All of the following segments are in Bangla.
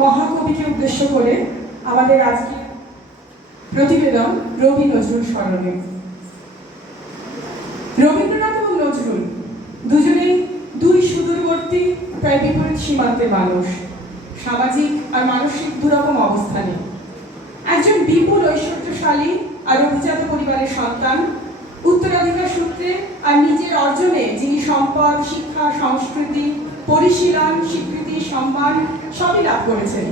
মহাকবিকে উদ্দেশ্য করে আমাদের আজকে প্রতিবেদন রবি নজরুল স্মরণে। রবীন্দ্রনাথ এবং নজরুল দুজনেই দুই সুদূরবর্তী প্রায় বিপরীত সীমান্তের মানুষ, সামাজিক আর মানসিক দুরকম অবস্থানে। একজন বিপুল ঐশ্বর্যশালী আর অভিজাত পরিবারের সন্তান, উত্তরাধিকার সূত্রে আর নিজের অর্জনে যিনি সম্পদ, শিক্ষা, সংস্কৃতি, পরিশীলন, স্বীকৃতি, সম্মান সবই লাভ করেছেন।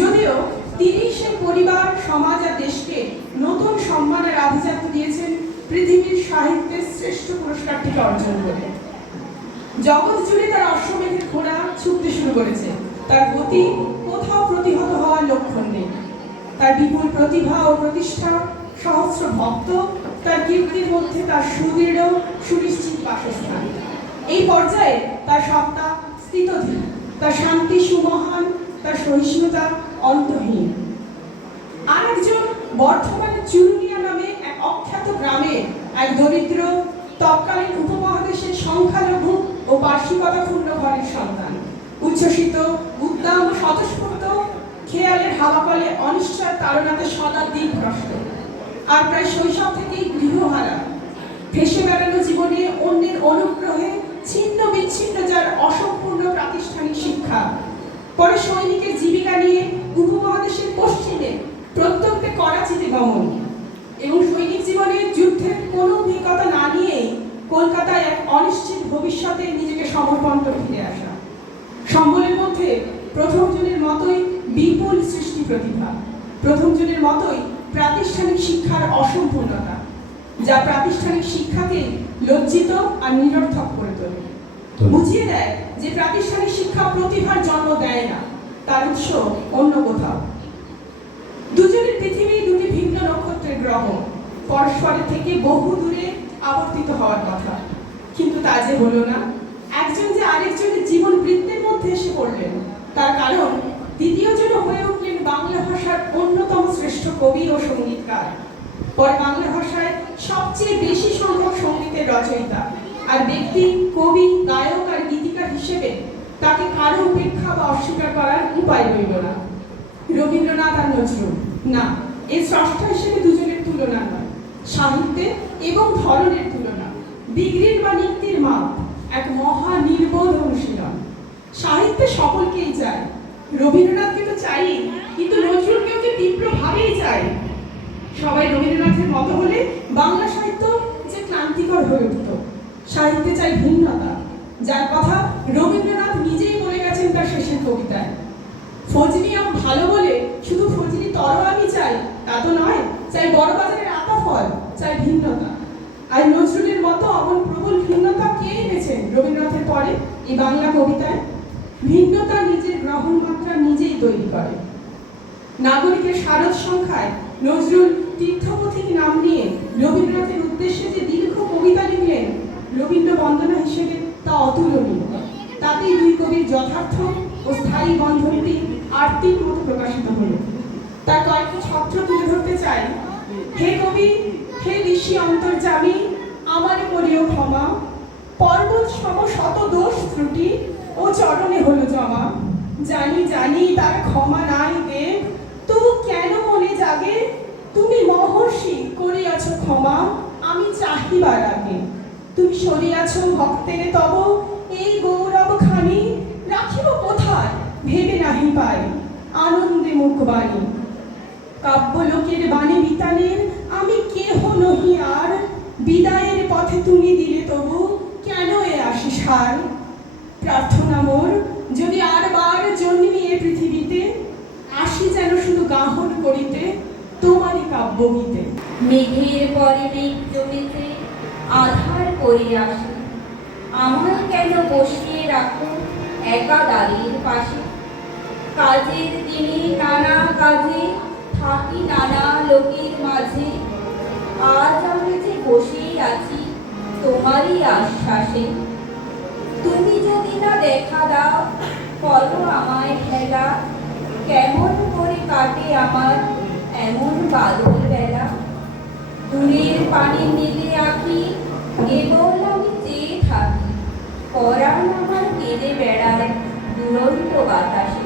যদিও তিনি সেই পরিবার, সমাজ আর দেশকে নতুন সম্মান আর আভিজাত্য দিয়েছেন পৃথিবীর সাহিত্যের শ্রেষ্ঠ পুরস্কারটিকে অর্জন করে। জগৎ জুড়ে তার অশ্বমেধের ঘোড়া ছুটতে শুরু করেছে, তার গতি কোথাও প্রতিহত হওয়ার লক্ষণ নেই। তার বিপুল প্রতিভা ও প্রতিষ্ঠা, সহস্র ভক্ত, তার কীর্তির মধ্যে তার সুদৃঢ় সুনিশ্চিত বাসস্থান। এই পর্যায়ে তার সত্তা স্থিতধীর, তার শান্তি সুমহান, তার সহিষ্ণুতা অন্তহীন। আর একজন বর্ধমানের চুরুনিয়া নামে এক অখ্যাত গ্রামে এক দরিদ্র তৎকালীন উপমহাদেশের সংখ্যালঘু ও বার্ষিকতা ক্ষুণ্ণ ঘরের সন্তান। উচ্ছ্বসিত, উদ্দাম, স্বতঃস্ফূর্ত, খেয়ালের হাওয়াকলে অনিশ্চয় তাড়নাতে সদা দিকভ্রষ্ট, আর প্রায় শৈশব থেকেই গৃহহারা। ভেসে বেড়ানো জীবনে অন্যের অনুগ্রহে ছিন্ন বিচ্ছিন্ন যার অসম্পূর্ণ প্রাতিষ্ঠানিক শিক্ষা। পরে সৈনিকের জীবিকা নিয়ে উপমহাদেশের পশ্চিমে প্রত্যন্তে করাচিতে গমন, এবং সৈনিক জীবনে যুদ্ধের কোনো অভিজ্ঞতা না নিয়েই কলকাতায় এক অনিশ্চিত ভবিষ্যতে নিজেকে সমর্পণ করে ফিরে আসা। সম্বলের মধ্যে প্রথমজনের মতোই বিপুল সৃষ্টি প্রতিভা, প্রথমজনের মতোই প্রাতিষ্ঠানিক শিক্ষার অসম্পূর্ণতা, যা প্রাতিষ্ঠানিক শিক্ষাকে লজ্জিত আর নিরর্থক করে তোলে। বুঝিয়ে দেয় যে প্রাতিষ্ঠানিক শিক্ষা প্রতিভার জন্ম দেয় না, তার উৎস অন্য কোথাও। দুজনের পৃথিবী দুটি ভিন্ন নক্ষত্রের গ্রহ, পরস্পরের থেকে বহু দূরে আবর্তিত হওয়ার কথা, কিন্তু তা যে হলো না। একজন যে আরেকজনের জীবন বৃত্তের মধ্যে এসে পড়লেন, তার কারণ দ্বিতীয় জন হয়ে উঠলেন বাংলা ভাষার অন্যতম শ্রেষ্ঠ কবি ও সঙ্গীতকার। পরে বাংলা ভাষায় সবচেয়ে বেশি সংখ্যক সঙ্গীতের রচয়িতা আর ব্যক্তি, কবি, গায়ক আর গীতিকার হিসেবে তাকে কারো উপেক্ষা বা অস্বীকার করার উপায় রইল না। রবীন্দ্রনাথ আর নজরুল, না, এর স্রষ্টা হিসেবে দুজনের তুলনা নয়, সাহিত্যে এবং ধরনের তুলনা, ডিগ্রির বা নিক্তির মাপ, এক মহা নির্বোধ অনুশীলন। সাহিত্যে সকলকেই চাই, রবীন্দ্রনাথকে তো চাই, কিন্তু নজরুলকেও যে তীব্রভাবেই চাই। সবাই রবীন্দ্রনাথের মতো হলে বাংলা সাহিত্য যে ক্লান্তিকর হয়ে উঠত। সাহিত্যে চাই ভিন্নতা, যার কথা রবীন্দ্রনাথ নিজেই বলে গেছেন তার শেষের কবিতায়। ফজলি আম ভালো বলে শুধু ফজলি তর আমি চাই তা তো নয়, চাই বড় বাজারের আতা ফল, চাই ভিন্নতা। আর নজরুলের মতো অমন প্রবল ভিন্নতা কে এনেছেন রবীন্দ্রনাথের পরে এই বাংলা কবিতায়? ভিন্নতা নিজের গ্রহণ মাত্রা নিজেই তৈরি করে। নাগরিকের শারদ সংখ্যায় নজরুল তীর্থপথিক নাম নিয়ে রবীন্দ্রনাথের উদ্দেশ্যে যে দীর্ঘ কবিতা লিখলেন রবীন্দ্র বন্দনা হিসেবে, তা অতুলনীয়। তাতেই দুই কবির যথার্থ ও স্থায়ী বন্ধনটি আরতির মতো প্রকাশিত হল। তার কয়েকটি ছত্র তুলে ধরতে চাই। হে কবি, হে ঋষি অন্তর্যামী, আমারে করিও ক্ষমা, পর্বত সম শত দোষ ত্রুটি ও চরণে হলো জমা। জানি জানি তার ক্ষমা নাই দেব, তবু কেন মনে জাগে, তুমি মহর্ষি করিয়াছ ক্ষমা আমি চাহিবার আগে। তুমি সরিয়াছ ভক্তের তব এই গৌরব খানি, রাখিব কোথায় ভেবে নাহি পাই আনন্দে মুখ বাণী। কাব্য লোকের বাণী বিতানের আমি কেহ নহি আর, বিদায়ের পথে তুমি দিলে তবু কেন এ আশিস হার। প্রার্থনা মোর যদি আর বার জন্মি এ পৃথিবীতে, আসি যেন শুধু গাহন করিতে তোমারই কাব্য গীতে। মেঘের পরে মেঘ জমিতে আধার করে আসে, আমার কেন বসিয়ে রাখো একা দাঁড়িয়ে পাশে। কাজের দিনে নানা কাজে থাকি নানা লোকের মাঝে, আজ আমি যে বসেই আছি তোমারই আশ্বাসে। তুমি যদি না দেখা দাও করো আমায় খেলা, কেমন করে কাটে আমার এমন বাদল বেলা। দূরের পানি মিলে আঁকি কেবল আমি চেয়ে থাকি, পরাণ আমার কেঁদে বেড়ায় দুরন্ত বাতাসে।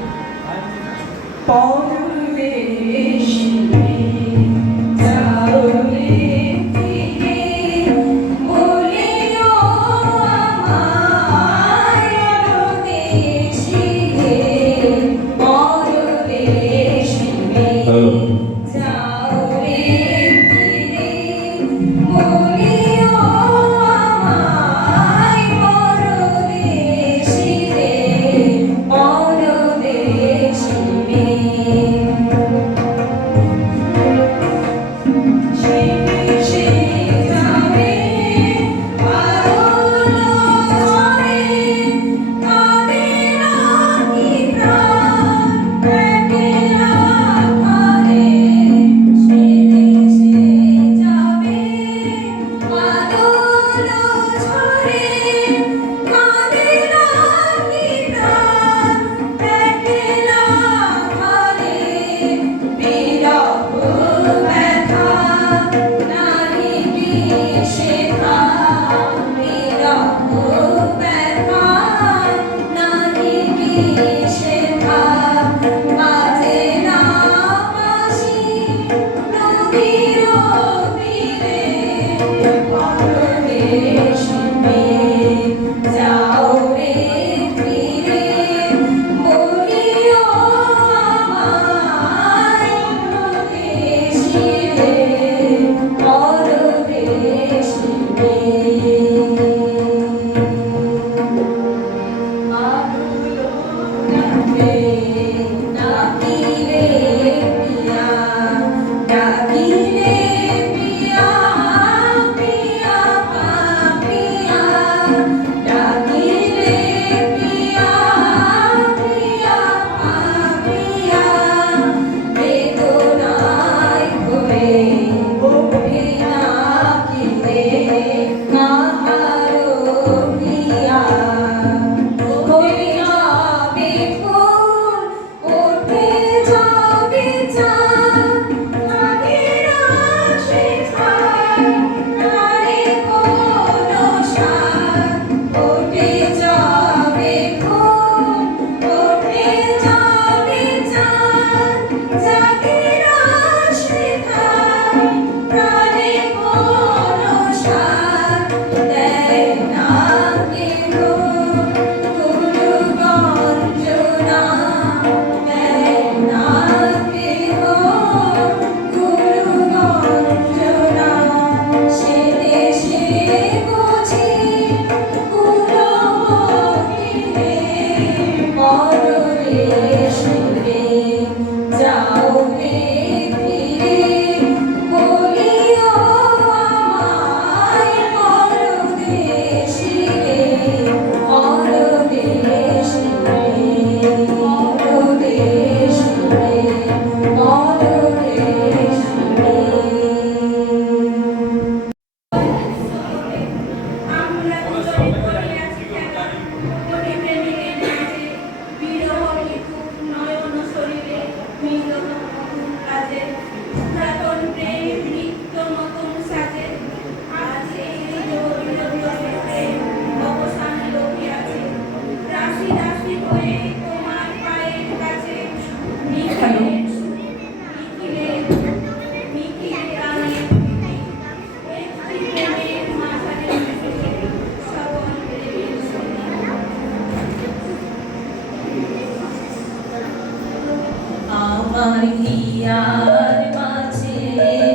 আমার হিয়ার মাঝে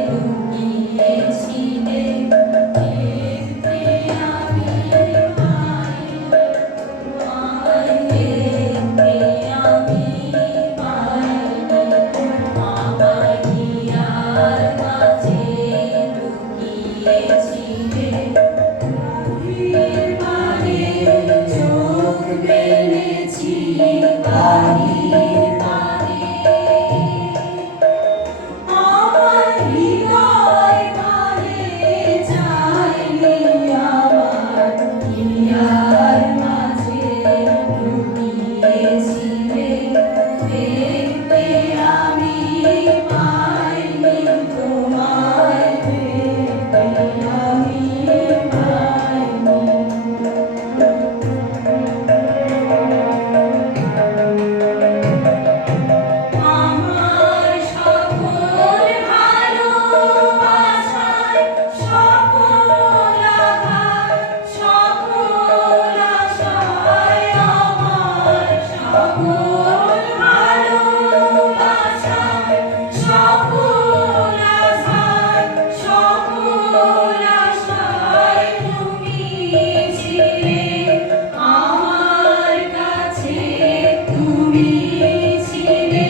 লুকিয়েছিলে দেখতে আমি পাই তোমায় দেখতে আমি পাইনি আমার হিয়ার মাঝে লুকিয়েছিলে পানে চোখ মেলেছি পানি পানে আমার হৃদয় পানে চাইলে আমার হিয়ার মাঝে লুকিয়েছিলে দেখতে আমি পাইনি তোমায় দেখতে আমি পাইনি আমার সকল ভালোবাসায় সকল আঘাত সকল আশায় আমার সকল ভালোবাসায় সকল আঘাত সকল আশায় তুমি ছিলে আমার কাছে তুমি ছিলে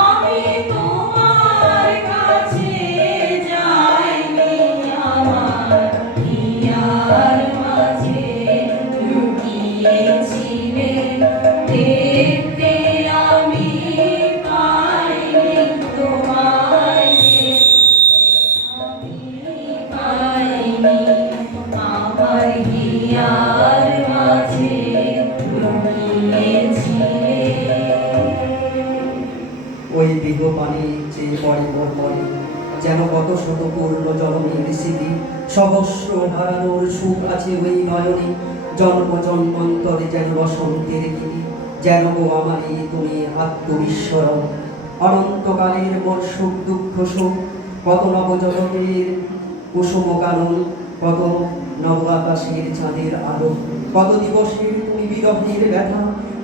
আমি তোমার কাছে যাইনি আমার হিয়ার মাঝে লুকিয়েছিলে দেখতে আমি পাইনি তোমায় আমি পাইনি আমার হিয়ার মাঝে লুকিয়েছিলে ওই দেহ পানে যে পরে পরে যেন কত শত পূর্ণ জননীর স্মৃতি সহস্র হারানোর সুখ আছে ওই নয়নে জন্ম জন্মান্তরে যেন বসন্তের গীতি যেন গো আমারই তুমি আত্মবিস্মরণ অনন্তকালের মোর সুখ দুঃখ শোক কত নবজগতের কুসুম কানন কত নব আকাশের চাঁদের আলো কত দিবসের তুমি বিরহের ব্যথা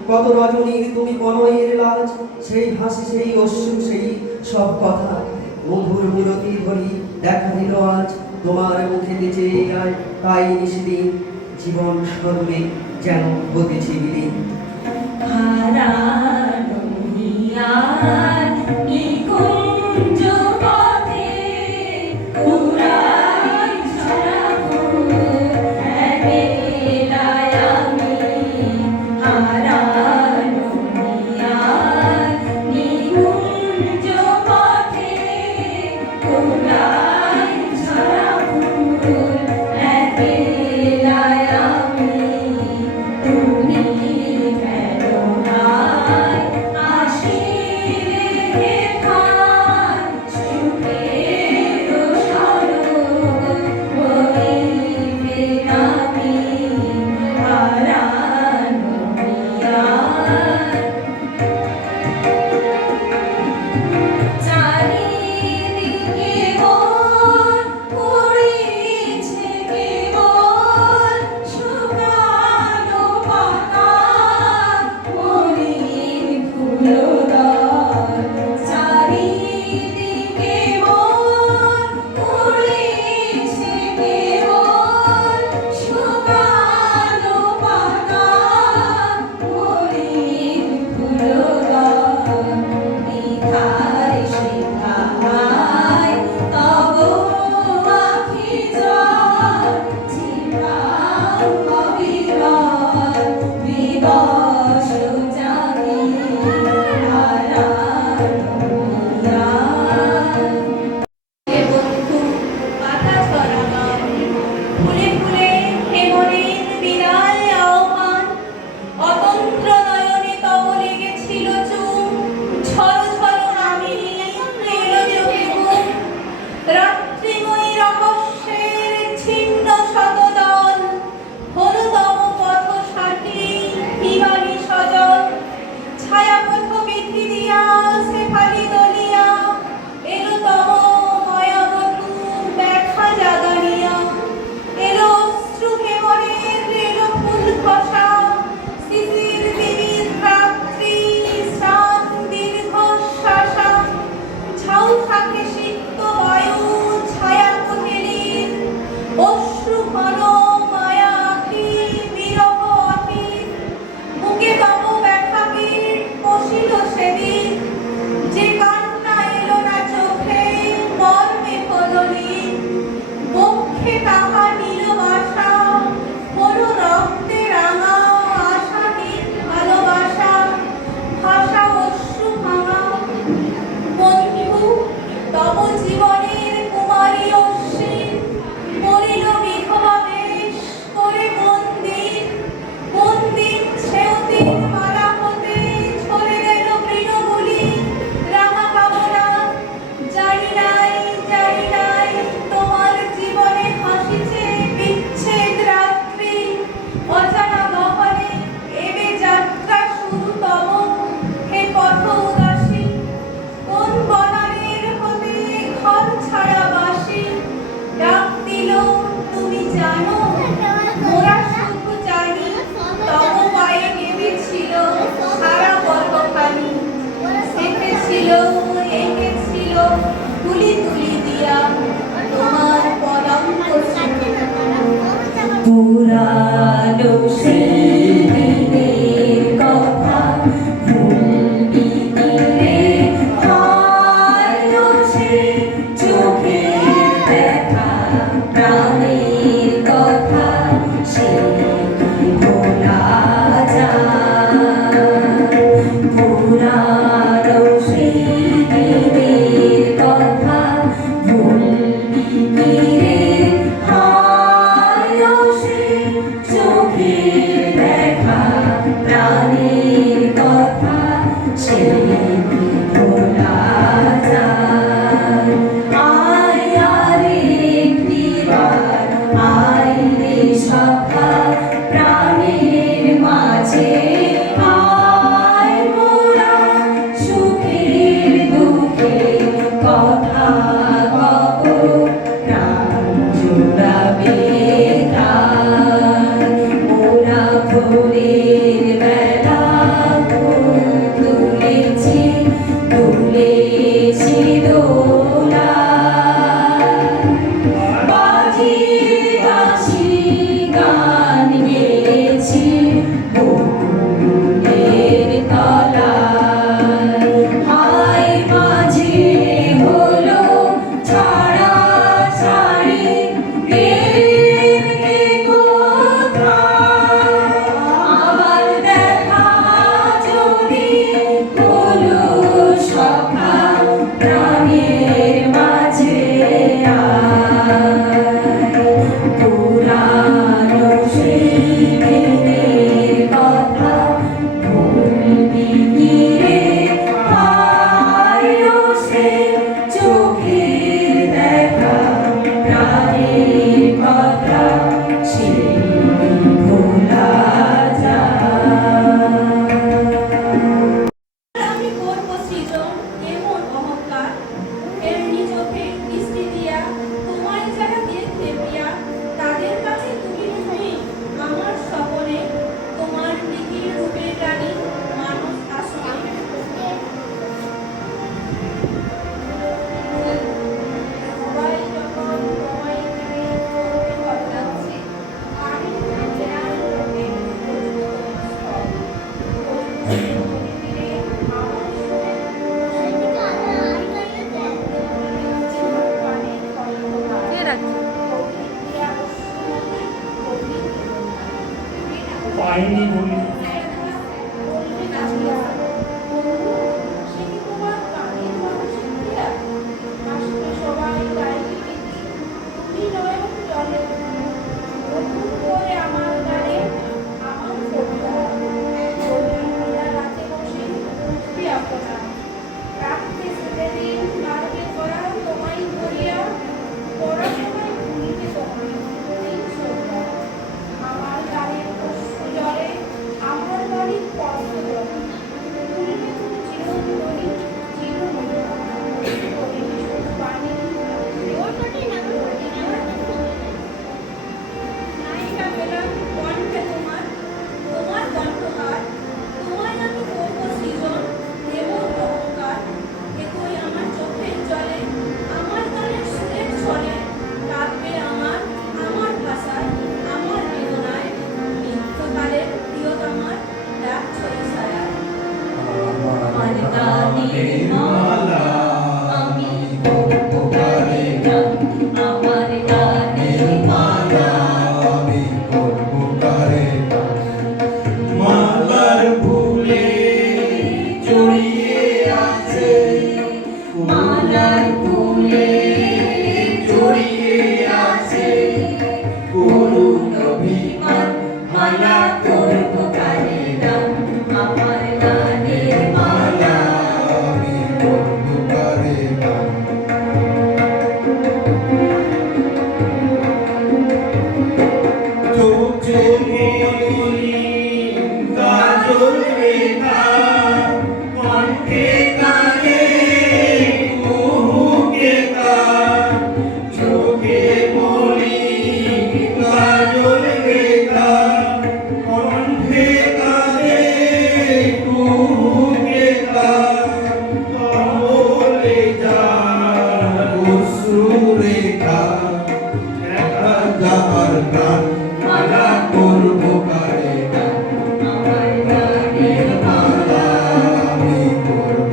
কত রজনীর তুমি বনয়ের লাজ সেই হাসি সেই অশ্রু সেই সব কথা মধুর বিরতি ধরি দেখা দিল আজ তোমার মুখে বেঁচে আয় তাই নিশিদিন জীবন স্মরণে যেন হতেছি বিলীন হারানো হিয়ার নিকুঞ্জ পথে উড়াই ছড়া ফুল একবেলায় আমি হারানো হিয়ার নিকুঞ্জ পথে উড়াই ছড়া ফুল একবেলায় আমি তুমি কেন নাই আসিলে দেখার সুখের স্মরণ হইবে আমি হারানো হিয়ার চারিদিকে মন পড়েছে কেবল শুকানো পাতা মলিন ফুলদল চারিদিকে মন পড়েছে কেবল শুকানো পাতা মলিন ফুলদল নিধায় শিখায় তব আখি জল চিরাও অবিরল দিবস জানি হারানো হিয়ার বন্ধু পাতা ছড়াবার ফুলে ফুলে হেমনের বিদায় আহ্বান অতন্ত্র নয়নে তব লেগেছিল চুপ ঝল ঝল নামিনী নীল চোখে ঘুম রাত্রিময়ী রহস্যের ছিন্ন শতদল হলুদম পথ সাথী হিমা পাইনি বলি আমার গাড়ির জলে আমার বাড়ির পদ্ম জলে ভুলিবে তুমি চিরদিনই চিরমণি পানি নায়িকা পেলাম কণ্ঠে তোমার তোমার কণ্ঠহার তোমায় আমি করব সৃজন দেব অহংকার একই আমার চোখের জলে আমার গানের সুরের ছলে কাঁদবে আমার আমার ভাষায় আমার বেদনায় মৃত্যুকালের প্রিয়তমার ডাক ছড়ি ছায়ায় আমার গানের মালা আমি করব কারে গান আমার গানের মালা আমি করব কারে গান। মালার ফুলে জড়িয়ে আছে মালার ফুলে জড়িয়ে আছে করুণ অভিমান মালা করব কারে গান আমার গানের মালা আমি করব কারে গান। চোখে মনি কাজল রেখা কণ্ঠে কানে কুহুকে গান। চোখে মনি কাজল রেখা কণ্ঠে কানে কুহুকে গান। কমলে যার অশ্রু রেখা দেখা যাবার গান। মালা করব কারে গান আমার গানের মালা আমি করব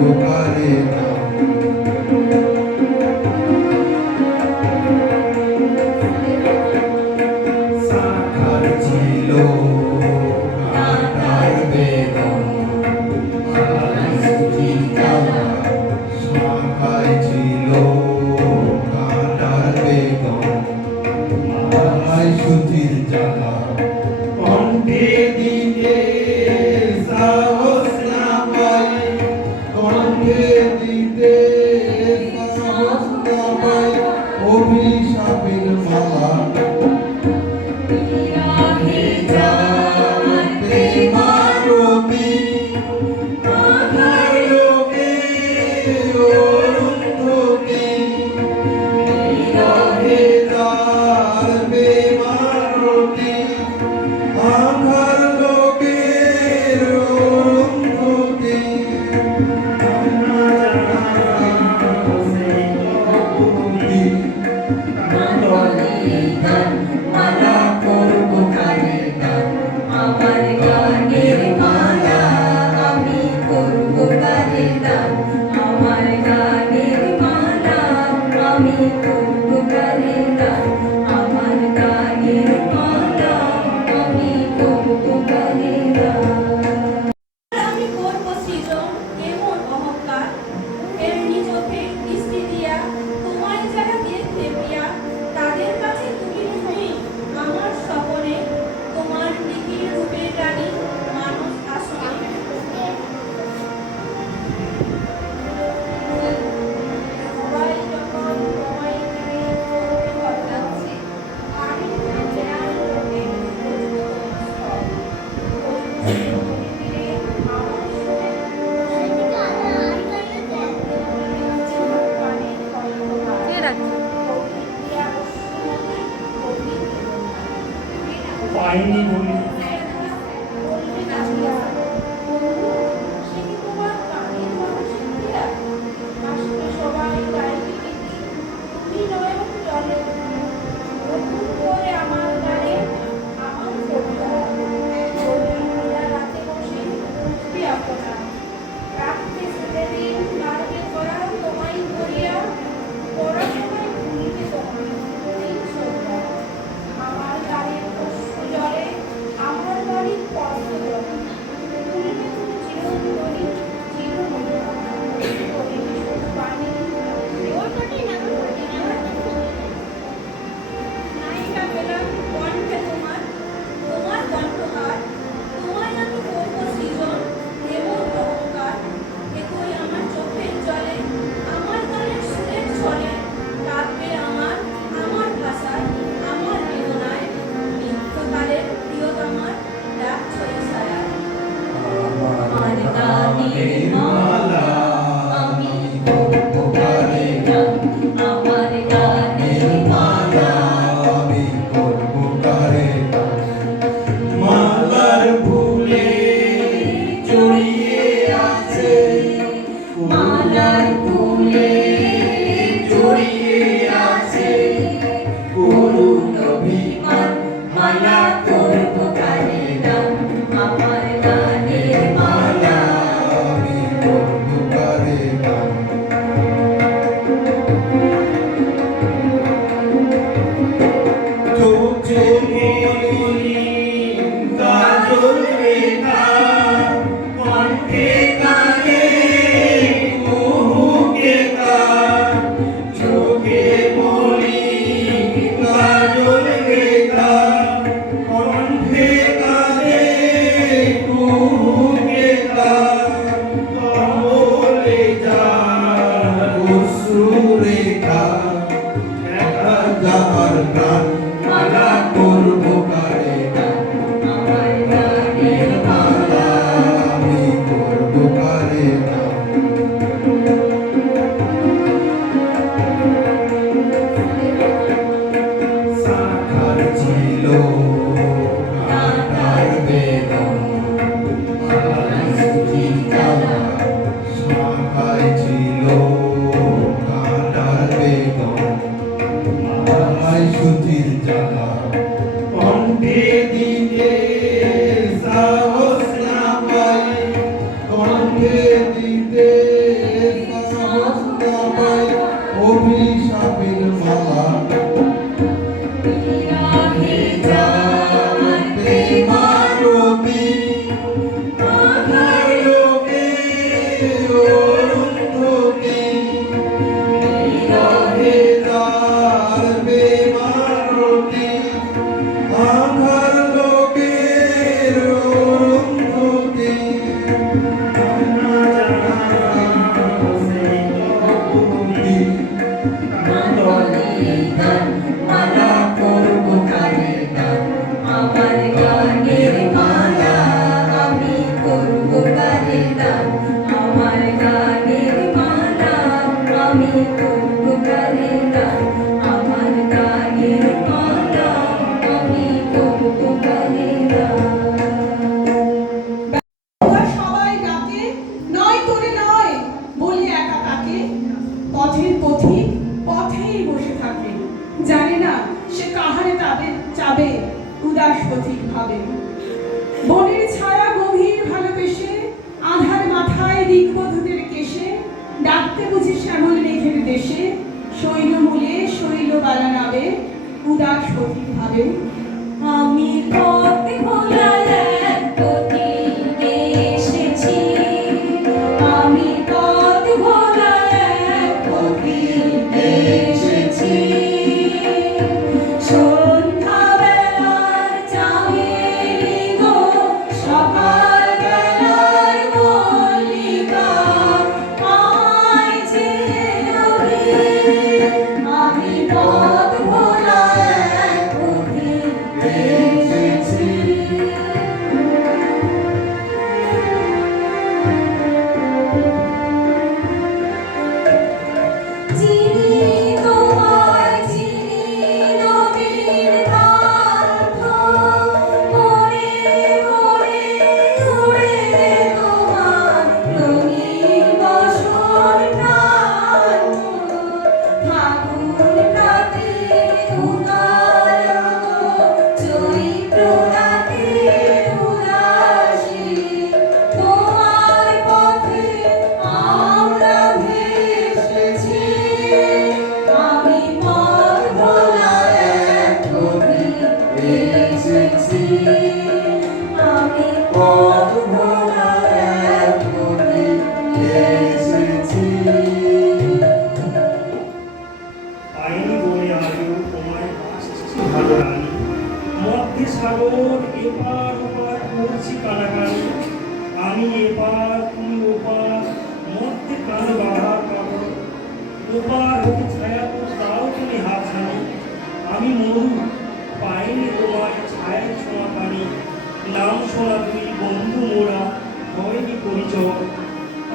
পরিচয়।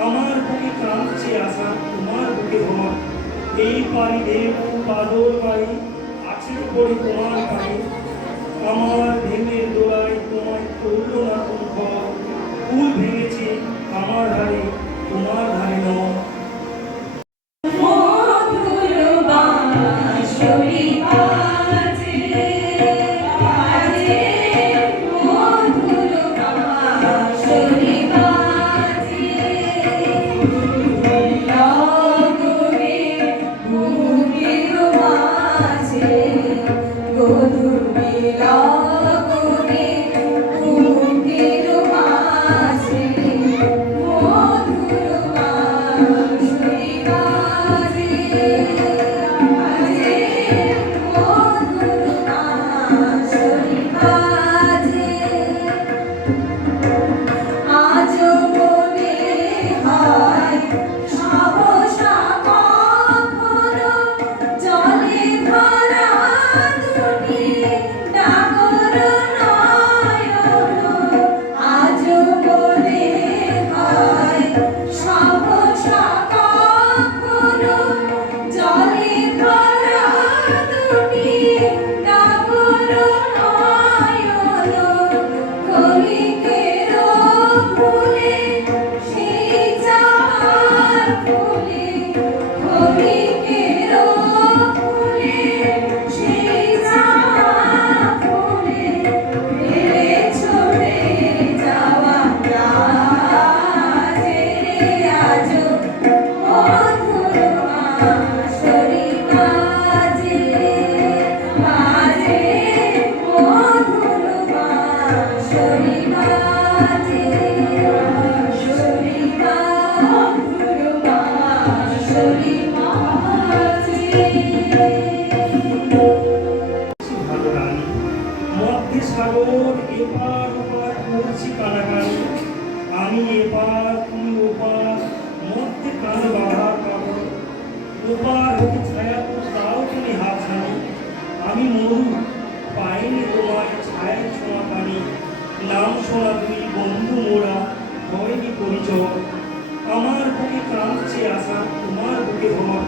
আমার বুকে কাঁদছে আশা তোমার বুকে ভর, এই পারি দেব বাদর বাড়ি আছে পড়ি তোমার পাই। আমার ভেঙে দোড়াই তোমায় করল না কোন ঘর, ফুল ভেঙেছে আমার ধারে তোমার ধারে নয়। মধুর বাঁশরি বাজে, বাজে, মধুর বাঁশরি বাজে। লগনে বুকের মাঝে, গধূলি লগনে বুকের মাঝে, মধুর বাঁশরি বাজে, বাজে, মধুর বাঁশরি বাজে। আজও মনে হয় সহসা কখনো জলে ভরা দুটি ডাগর নয়ন। আজও মনে হয় সহসা কখনো জলে ভরা দুটি ডাগর নয়ন। কলিকের ফুলে সেই চার ফুলে, কলিকের ফুলে সেই চার ফুলে, ফেলে ছড়ে যাওয়া কাজে। আজও মধুর বাঁশরি বাজে, বাজে, মধুর বাঁশরি বাজে, বাঁশরি মধুর বাঁশরি বাজে। ভালো রানী মধ্যে সাগর এপার ওপার করছি কানাকানি, আমি এপার তুমি ওপার মধ্যে কান বাহার কাপড়। ওপার হতে ছায়া তো তাও তুমি হাত ছানি, আমি মরু পাইনি তোমার ছায়া ছোঁয়া পানি। নাম শোনা দুই বন্ধু মোরা হয়নি পরিচয়, আমার বুকে কাঁদছে আশা তোমার বুকে ভর,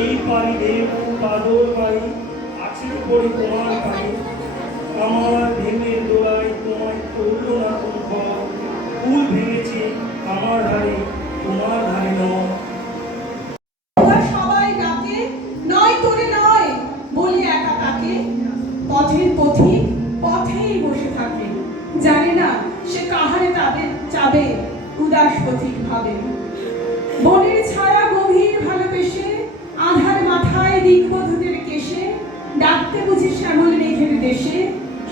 এই পারি দেব বাদর বাড়ি আছে পড়ি তোমার পাই। আমার ভেঙে দোড়াই তোমায় করল না কোন ঘর, ফুল ভেঙেছে আমার ধারে তোমার ধারে নয়। ওরা সবাই ডাকে নয় তোরে নয় বলি একা তাকে, পথের পথিক পথেই বসে থাকে, জানে না সে কাহারে তাবে চাবে উদাস পথিক ভাবে। বনের ছায়া গভীর ভালোবেসে আধার মাথায় দিগ্বধূদের কেশে, ডাকতে বুঝি শ্যামল মেঘের দেশে,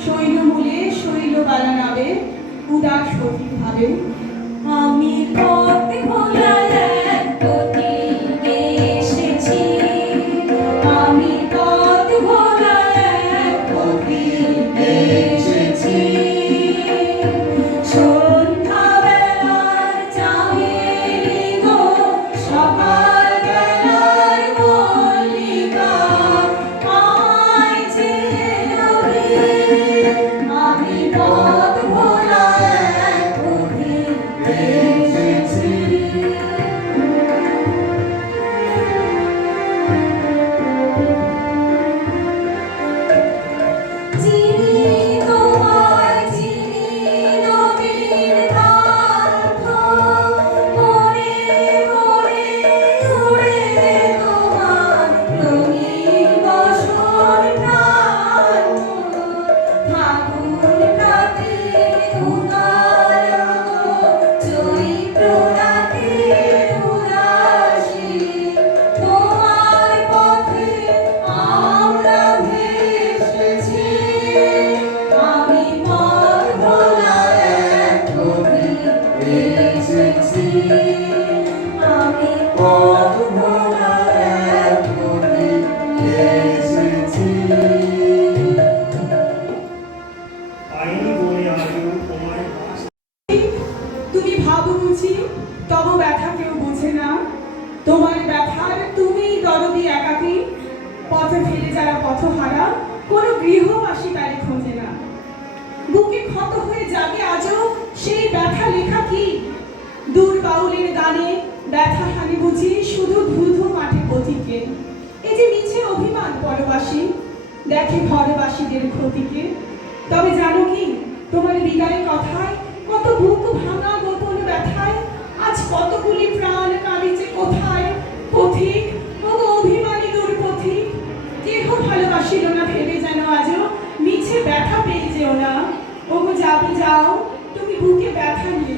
শৈলমূলে শৈলবালা নাবে উদাস পথিক ভাবে। আমি পথ ভোলা এক পথিকে এসেছি, আমি পথ ভোলা এক পথিকে এসেছি। সন্ধ্যাবেলার চামেলি গো, সকালবেলার মল্লিকা, আমায় চেনাবে। আমি পথ ভোলা এক পথিকে এসেছি। চিনি তোমায় চিনি নবীন কান্থ, মনে মনে উড়ে তোমার রঙিন বসন প্রাণ। ফাগুন রাতে উদার গো, চৈত্র রাতে উদাসী, তোমার পথে আমরা ভেসেছি। আমি পথ ভোলা এক পথিকে এসেছি, আমি পথ ভোলা এক পথিকে এসেছি। পাইনি বলে আজও তোমায় পাশ। তুমি ভাবো বুঝি তব ব্যথা কেউ বুঝে না, তোমার ব্যথার তুমি দরদি একাকী, পথে ফেলে যারা পথহারা কোনো গৃহবাসী তারে খোঁজে না। বুকে ক্ষত হয়ে জাগে আজও সেই ব্যথা লেখা কি, দূর এখানে বুঝি শুধু ধুধু মাঠে পথিকে, এই যে মিছে অভিমান পরবাসী দেখে ঘরবাসীদের ক্ষতিকে। তবে জানো কি, তোমার বিদায় কথায় কত বুক ভাঙা গোপন ব্যথায় আজ কতগুলি প্রাণ কাঁদিছে কোথায়। পথিক ও অভিমানী দুর্পথিক, কেহ ভালোবাসিল না ভেবে যেন আজও মিছে ব্যথা পেয়ে যেও না। ওগো যাবে যাও, তুমি বুকে ব্যথা নিও